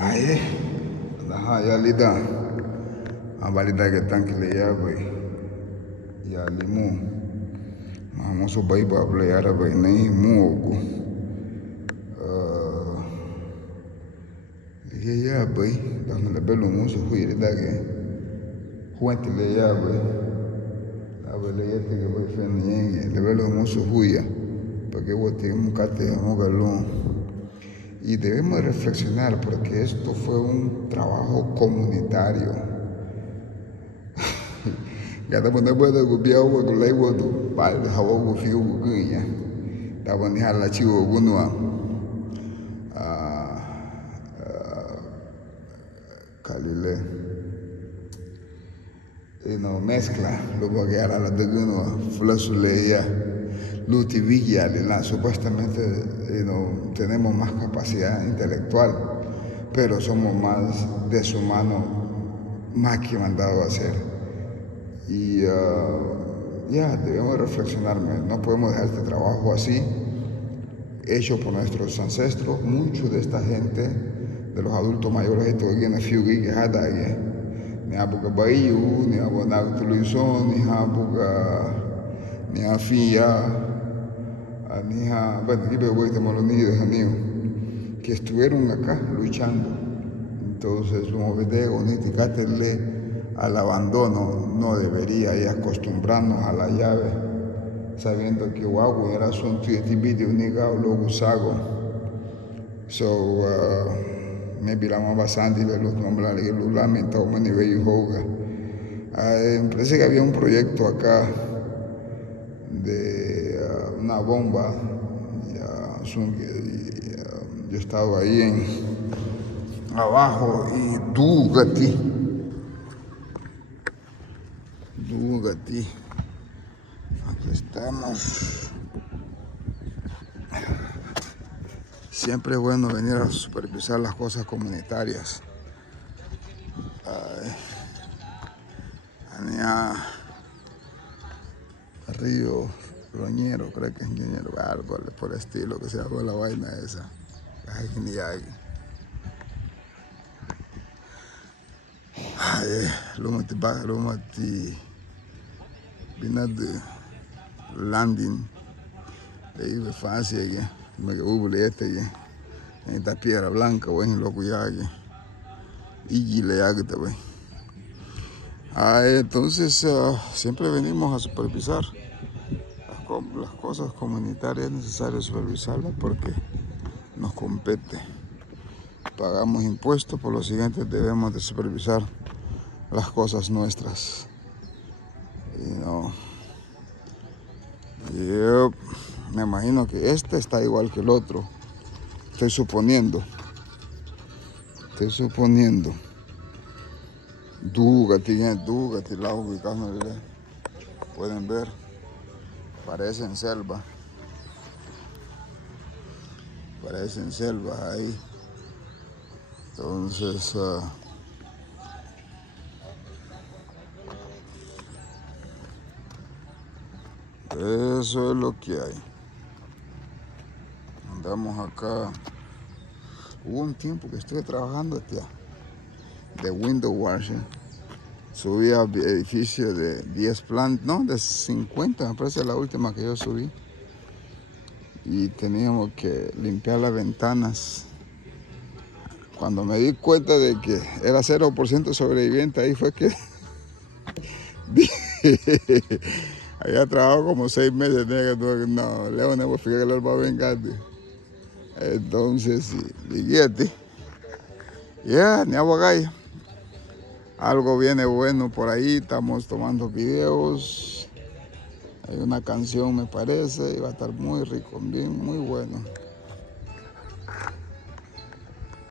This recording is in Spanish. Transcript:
Aye, daha yalida. Abalida ke tankile ya bai. Ya limu. Mahamuso bai babla yara bai nahi mu ogu. Ya bai. Dama la belo muso hui ridage. Huantile ya bai. Abale yete ke bai fen yenge. La belo muso huya. Porque wote mukate amogalón. Y debemos reflexionar porque esto fue un trabajo comunitario. Gata pun dapat aku biar aku lagi waktu bal hawa aku fiu gunya. Dapat ni hal ciu gunua. Kalile. Mezcla luego que era la de gunua flasuleya. Luti Villa, supuestamente tenemos más capacidad intelectual, pero somos más deshumanos, más que mandado a hacer. Y debemos reflexionar, no podemos dejar este trabajo así, hecho por nuestros ancestros. Muchos de esta gente, de los adultos mayores, esto aquí en el Fiugui, que es ni abuga Bayu, ni abuga Tuluizón, ni abuga, ni afía. Bueno, que estuvieron acá luchando. Entonces, un video al abandono no debería ir acostumbrarnos a la llave, sabiendo que Wagu era asunto de video negado luego usago. So, maybe la más bastante de los nombres de los lamentos, y Hoga. Parece que había un proyecto acá de una bomba. Yo estaba ahí abajo y Dugati. Aquí estamos. Siempre es bueno venir a supervisar las cosas comunitarias. Río Roñero, creo que es Ñero, algo por el estilo, que se llama la vaina esa. Lumati binad landing de iba fácil me hubo este en esta piedra blanca o en lo que ya y le hago también. Entonces siempre venimos a supervisar las cosas comunitarias. Es necesario supervisarlas porque nos compete. Pagamos impuestos, por lo siguiente debemos de supervisar las cosas nuestras. Yo me imagino que este está igual que el otro. Estoy suponiendo. Dugati, la ubicamos, pueden ver, parecen selva ahí. Entonces, eso es lo que hay. Andamos acá. Hubo un tiempo que estuve trabajando de window washing. Subí a edificio de 10 plantas, no, de 50, me parece la última que yo subí. Y teníamos que limpiar las ventanas. Cuando me di cuenta de que era 0% sobreviviente, ahí fue que había trabajado como 6 meses. No, Leo no fue que lo va a vengar. Entonces, fíjate, ni abogado. Algo viene bueno por ahí, estamos tomando videos. Hay una canción, me parece, y va a estar muy rico, bien, muy bueno.